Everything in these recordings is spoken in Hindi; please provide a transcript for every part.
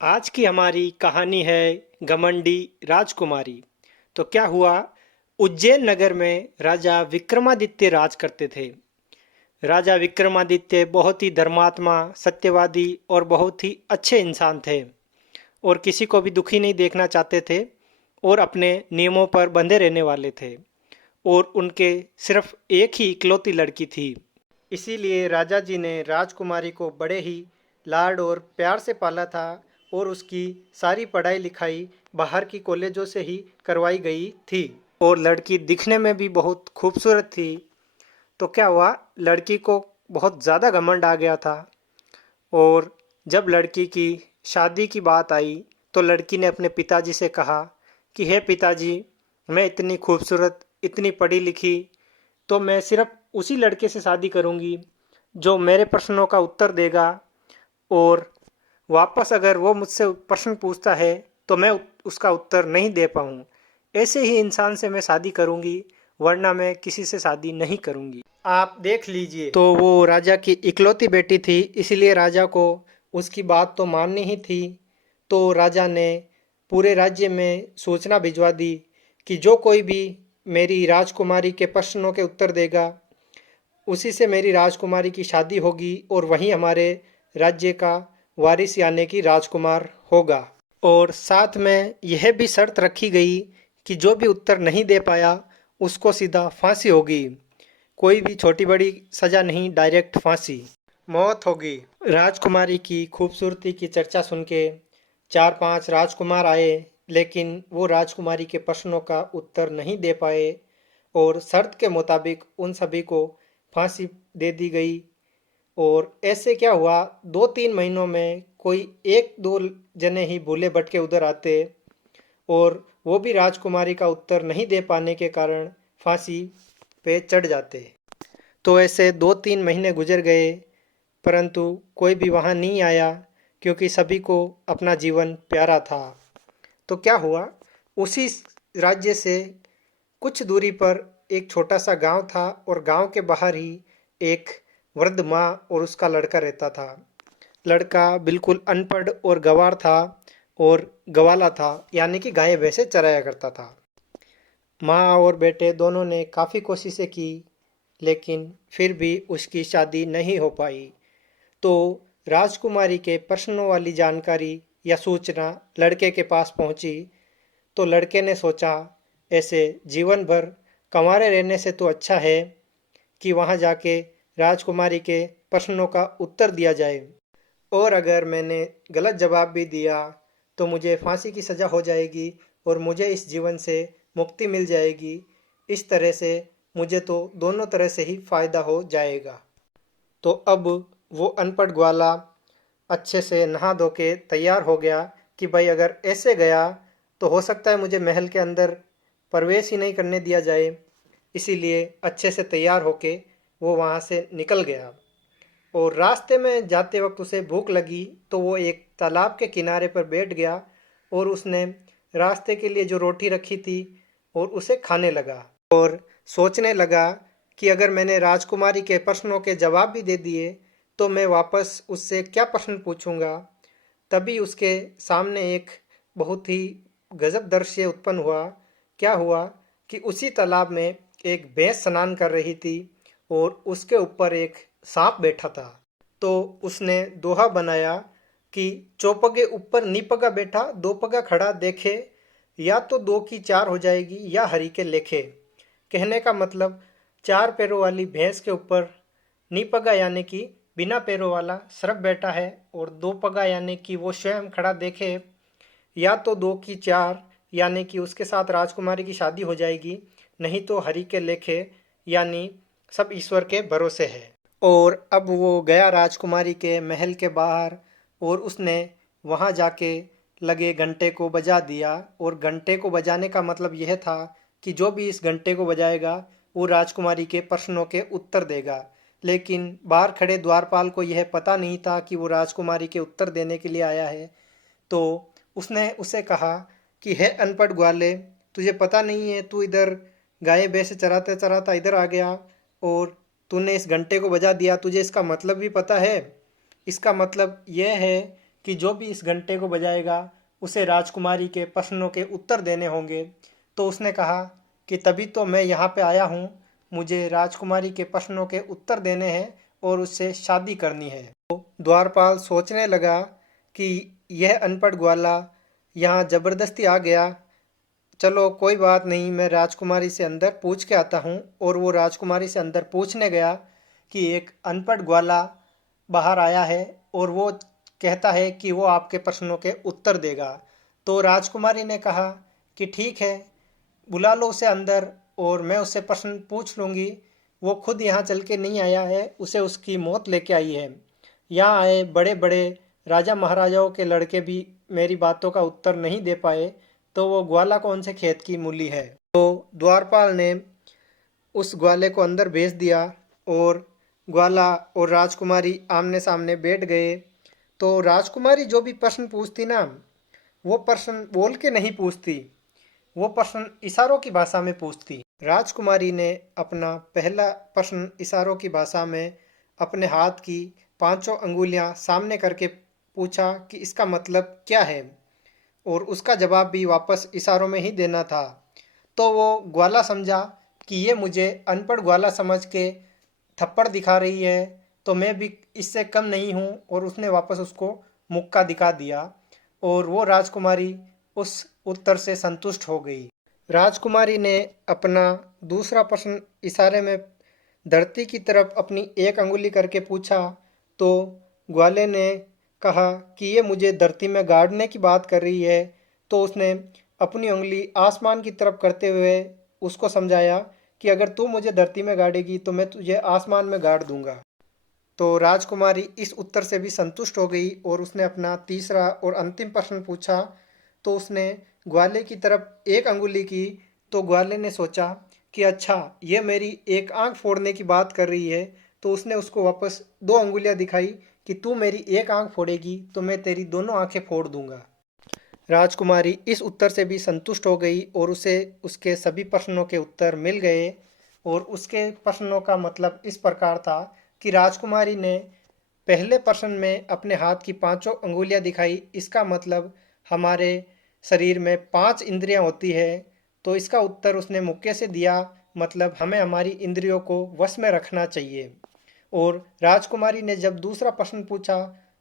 आज की हमारी कहानी है घमंडी राजकुमारी। तो क्या हुआ, उज्जैन नगर में राजा विक्रमादित्य राज करते थे। राजा विक्रमादित्य बहुत ही धर्मात्मा, सत्यवादी और बहुत ही अच्छे इंसान थे और किसी को भी दुखी नहीं देखना चाहते थे और अपने नियमों पर बंधे रहने वाले थे। और उनके सिर्फ एक ही इकलौती लड़की थी। इसीलिए राजा जी ने राजकुमारी को बड़े ही लाड और प्यार से पाला था और उसकी सारी पढ़ाई लिखाई बाहर की कॉलेजों से ही करवाई गई थी। और लड़की दिखने में भी बहुत खूबसूरत थी। तो क्या हुआ, लड़की को बहुत ज़्यादा घमंड आ गया था। और जब लड़की की शादी की बात आई तो लड़की ने अपने पिताजी से कहा कि हे पिताजी, मैं इतनी खूबसूरत, इतनी पढ़ी लिखी, तो मैं सिर्फ उसी लड़के से शादी करूंगी जो मेरे प्रश्नों का उत्तर देगा। और वापस अगर वो मुझसे प्रश्न पूछता है तो मैं उसका उत्तर नहीं दे पाऊँ, ऐसे ही इंसान से मैं शादी करूंगी, वरना मैं किसी से शादी नहीं करूंगी। आप देख लीजिए। तो वो राजा की इकलौती बेटी थी, इसलिए राजा को उसकी बात तो माननी ही थी। तो राजा ने पूरे राज्य में सूचना भिजवा दी कि जो कोई भी मेरी राजकुमारी के प्रश्नों के उत्तर देगा, उसी से मेरी राजकुमारी की शादी होगी और वही हमारे राज्य का वारिस यानी कि राजकुमार होगा। और साथ में यह भी शर्त रखी गई कि जो भी उत्तर नहीं दे पाया उसको सीधा फांसी होगी। कोई भी छोटी बड़ी सजा नहीं, डायरेक्ट फांसी, मौत होगी। राजकुमारी की खूबसूरती की चर्चा सुन के चार पांच राजकुमार आए, लेकिन वो राजकुमारी के प्रश्नों का उत्तर नहीं दे पाए और शर्त के मुताबिक उन सभी को फांसी दे दी गई। और ऐसे क्या हुआ, 2-3 महीनों में कोई एक दो जने ही भूले भटके उधर आते और वो भी राजकुमारी का उत्तर नहीं दे पाने के कारण फांसी पे चढ़ जाते। तो ऐसे 2-3 महीने गुजर गए, परंतु कोई भी वहाँ नहीं आया क्योंकि सभी को अपना जीवन प्यारा था। तो क्या हुआ, उसी राज्य से कुछ दूरी पर एक छोटा सा गांव था और गांव के बाहर ही एक वृद्ध माँ और उसका लड़का रहता था। लड़का बिल्कुल अनपढ़ और गंवार था और गवाला था, यानी कि गायें भैंसे चराया करता था। माँ और बेटे दोनों ने काफ़ी कोशिशें की, लेकिन फिर भी उसकी शादी नहीं हो पाई। तो राजकुमारी के प्रश्नों वाली जानकारी या सूचना लड़के के पास पहुंची। तो लड़के ने सोचा, ऐसे जीवन भर कंवारे रहने से तो अच्छा है कि वहां जाके राजकुमारी के प्रश्नों का उत्तर दिया जाए, और अगर मैंने गलत जवाब भी दिया तो मुझे फांसी की सज़ा हो जाएगी और मुझे इस जीवन से मुक्ति मिल जाएगी। इस तरह से मुझे तो दोनों तरह से ही फ़ायदा हो जाएगा। तो अब वो अनपढ़ ग्वाला अच्छे से नहा धो के तैयार हो गया कि भाई अगर ऐसे गया तो हो सकता है मुझे महल के अंदर प्रवेश ही नहीं करने दिया जाए। इसीलिए अच्छे से तैयार होके वो वहाँ से निकल गया। और रास्ते में जाते वक्त उसे भूख लगी तो वो एक तालाब के किनारे पर बैठ गया और उसने रास्ते के लिए जो रोटी रखी थी और उसे खाने लगा। और सोचने लगा कि अगर मैंने राजकुमारी के प्रश्नों के जवाब भी दे दिए तो मैं वापस उससे क्या प्रश्न पूछूंगा। तभी उसके सामने एक बहुत ही गजब दृश्य उत्पन्न हुआ। क्या हुआ कि उसी तालाब में एक भैंस स्नान कर रही थी और उसके ऊपर एक सांप बैठा था। तो उसने दोहा बनाया कि चौपगे ऊपर नीपगा बैठा, दो पगा खड़ा देखे, या तो दो की चार हो जाएगी या हरी के लेखे। कहने का मतलब, चार पैरों वाली भैंस के ऊपर नीपगा यानी कि बिना पैरों वाला सर्प बैठा है, और दो पगा यानी कि वो स्वयं खड़ा देखे, या तो दो की चार यानी कि उसके साथ राजकुमारी की शादी हो जाएगी, नहीं तो हरि के लेखे यानी सब ईश्वर के भरोसे है। और अब वो गया राजकुमारी के महल के बाहर और उसने वहाँ जाके लगे घंटे को बजा दिया। और घंटे को बजाने का मतलब यह था कि जो भी इस घंटे को बजाएगा वो राजकुमारी के प्रश्नों के उत्तर देगा। लेकिन बाहर खड़े द्वारपाल को यह पता नहीं था कि वो राजकुमारी के उत्तर देने के लिए आया है। तो उसने उसे कहा कि हे अनपढ़ ग्वाले, तुझे पता नहीं है, तू इधर गाय भैंस चराता चराता इधर आ गया और तूने इस घंटे को बजा दिया, तुझे इसका मतलब भी पता है? इसका मतलब यह है कि जो भी इस घंटे को बजाएगा उसे राजकुमारी के प्रश्नों के उत्तर देने होंगे। तो उसने कहा कि तभी तो मैं यहाँ पे आया हूँ, मुझे राजकुमारी के प्रश्नों के उत्तर देने हैं और उससे शादी करनी है। तो द्वारपाल सोचने लगा कि यह अनपढ़ ग्वाला यहाँ ज़बरदस्ती आ गया, चलो कोई बात नहीं, मैं राजकुमारी से अंदर पूछ के आता हूँ। और वो राजकुमारी से अंदर पूछने गया कि एक अनपढ़ ग्वाला बाहर आया है और वो कहता है कि वो आपके प्रश्नों के उत्तर देगा। तो राजकुमारी ने कहा कि ठीक है, बुला लो उसे अंदर और मैं उससे प्रश्न पूछ लूँगी। वो खुद यहाँ चल के नहीं आया है, उसे उसकी मौत लेके आई है। यहाँ आए बड़े बड़े राजा महाराजाओं के लड़के भी मेरी बातों का उत्तर नहीं दे पाए, तो वो ग्वाला कौन से खेत की मूली है। तो द्वारपाल ने उस ग्वाले को अंदर भेज दिया और ग्वाला और राजकुमारी आमने सामने बैठ गए। तो राजकुमारी जो भी प्रश्न पूछती ना, वो प्रश्न बोल के नहीं पूछती, वो प्रश्न इशारों की भाषा में पूछती। राजकुमारी ने अपना पहला प्रश्न इशारों की भाषा में अपने हाथ की पांचों अंगुलियां सामने करके पूछा कि इसका मतलब क्या है, और उसका जवाब भी वापस इशारों में ही देना था। तो वो ग्वाला समझा कि ये मुझे अनपढ़ ग्वाला समझ के थप्पड़ दिखा रही है, तो मैं भी इससे कम नहीं हूँ, और उसने वापस उसको मुक्का दिखा दिया और वो राजकुमारी उस उत्तर से संतुष्ट हो गई। राजकुमारी ने अपना दूसरा प्रश्न इशारे में धरती की तरफ अपनी एक अंगुली करके पूछा। तो ग्वाले ने कहा कि ये मुझे धरती में गाड़ने की बात कर रही है। तो उसने अपनी उंगली आसमान की तरफ करते हुए उसको समझाया कि अगर तू मुझे धरती में गाड़ेगी तो मैं तुझे आसमान में गाड़ दूंगा। तो राजकुमारी इस उत्तर से भी संतुष्ट हो गई और उसने अपना तीसरा और अंतिम प्रश्न पूछा। तो उसने ग्वाले की तरफ एक अंगुली की। तो ग्वाले ने सोचा कि अच्छा, ये मेरी एक आंख फोड़ने की बात कर रही है। तो उसने उसको वापस दो अंगुलियां दिखाई कि तू मेरी एक आंख फोड़ेगी तो मैं तेरी दोनों आंखें फोड़ दूंगा। राजकुमारी इस उत्तर से भी संतुष्ट हो गई और उसे उसके सभी प्रश्नों के उत्तर मिल गए। और उसके प्रश्नों का मतलब इस प्रकार था कि राजकुमारी ने पहले प्रश्न में अपने हाथ की पांचों अंगुलियां दिखाई, इसका मतलब हमारे शरीर में पांच इंद्रियां होती है। तो इसका उत्तर उसने मुक्के से दिया, मतलब हमें हमारी इंद्रियों को वश में रखना चाहिए। और राजकुमारी ने जब दूसरा प्रश्न पूछा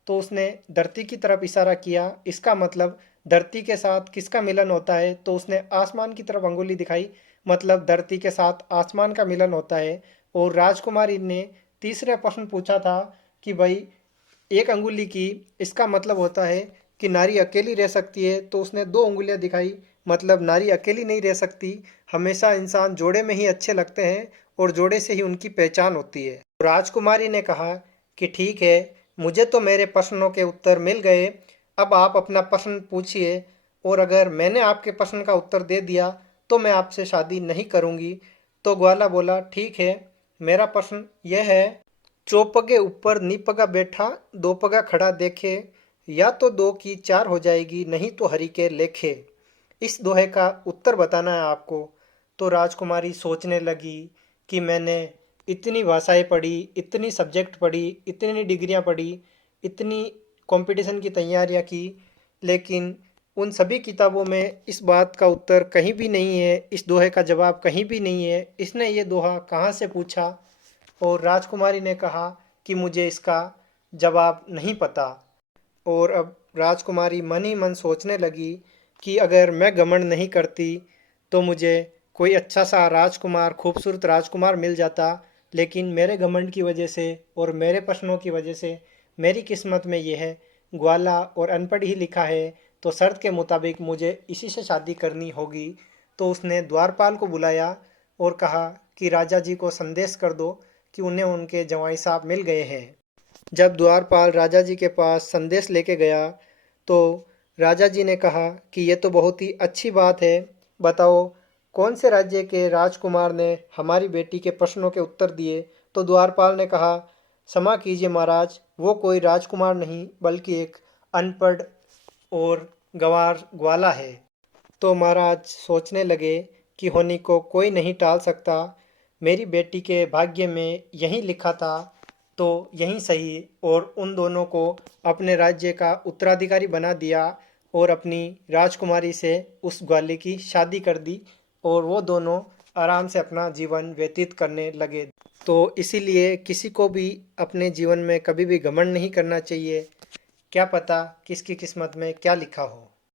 तो उसने धरती की तरफ इशारा किया, इसका मतलब धरती के साथ किसका मिलन होता है। तो उसने आसमान की तरफ अंगुली दिखाई, मतलब धरती के साथ आसमान का मिलन होता है। और राजकुमारी ने तीसरा प्रश्न पूछा था कि भाई एक अंगुली की, इसका मतलब होता है कि नारी अकेली रह सकती है। तो उसने दो उंगलियां दिखाई, मतलब नारी अकेली नहीं रह सकती, हमेशा इंसान जोड़े में ही अच्छे लगते हैं और जोड़े से ही उनकी पहचान होती है। राजकुमारी ने कहा कि ठीक है, मुझे तो मेरे प्रश्नों के उत्तर मिल गए, अब आप अपना प्रश्न पूछिए, और अगर मैंने आपके प्रश्न का उत्तर दे दिया तो मैं आपसे शादी नहीं करूंगी। तो ग्वाला बोला ठीक है, मेरा प्रश्न यह है, चौपगे ऊपर निपगा बैठा, दो पगा खड़ा देखे, या तो दो की चार हो जाएगी, नहीं तो हरि के लेखे। इस दोहे का उत्तर बताना है आपको। तो राजकुमारी सोचने लगी कि मैंने इतनी भाषाएं पढ़ी, इतनी सब्जेक्ट पढ़ी, इतनी डिग्रियां पढ़ी, इतनी कंपटीशन की तैयारियां की, लेकिन उन सभी किताबों में इस बात का उत्तर कहीं भी नहीं है, इस दोहे का जवाब कहीं भी नहीं है, इसने ये दोहा कहाँ से पूछा। और राजकुमारी ने कहा कि मुझे इसका जवाब नहीं पता। और अब राजकुमारी मन ही मन सोचने लगी कि अगर मैं घमंड नहीं करती तो मुझे कोई अच्छा सा राजकुमार, खूबसूरत राजकुमार मिल जाता, लेकिन मेरे घमंड की वजह से और मेरे प्रश्नों की वजह से मेरी किस्मत में यह है ग्वाला और अनपढ़ ही लिखा है, तो शर्त के मुताबिक मुझे इसी से शादी करनी होगी। तो उसने द्वारपाल को बुलाया और कहा कि राजा जी को संदेश कर दो कि उन्हें उनके जवाई साहब मिल गए हैं। जब द्वारपाल राजा जी के पास संदेश लेके गया तो राजा जी ने कहा कि ये तो बहुत ही अच्छी बात है, बताओ कौन से राज्य के राजकुमार ने हमारी बेटी के प्रश्नों के उत्तर दिए। तो द्वारपाल ने कहा, क्षमा कीजिए महाराज, वो कोई राजकुमार नहीं बल्कि एक अनपढ़ और गंवार ग्वाला है। तो महाराज सोचने लगे कि होनी को कोई नहीं टाल सकता, मेरी बेटी के भाग्य में यही लिखा था तो यही सही और उन दोनों को अपने राज्य का उत्तराधिकारी बना दिया और अपनी राजकुमारी से उस ग्वाले की शादी कर दी और वो दोनों आराम से अपना जीवन व्यतीत करने लगे। तो इसीलिए किसी को भी अपने जीवन में कभी भी घमंड नहीं करना चाहिए। क्या पता किसकी किस्मत में क्या लिखा हो।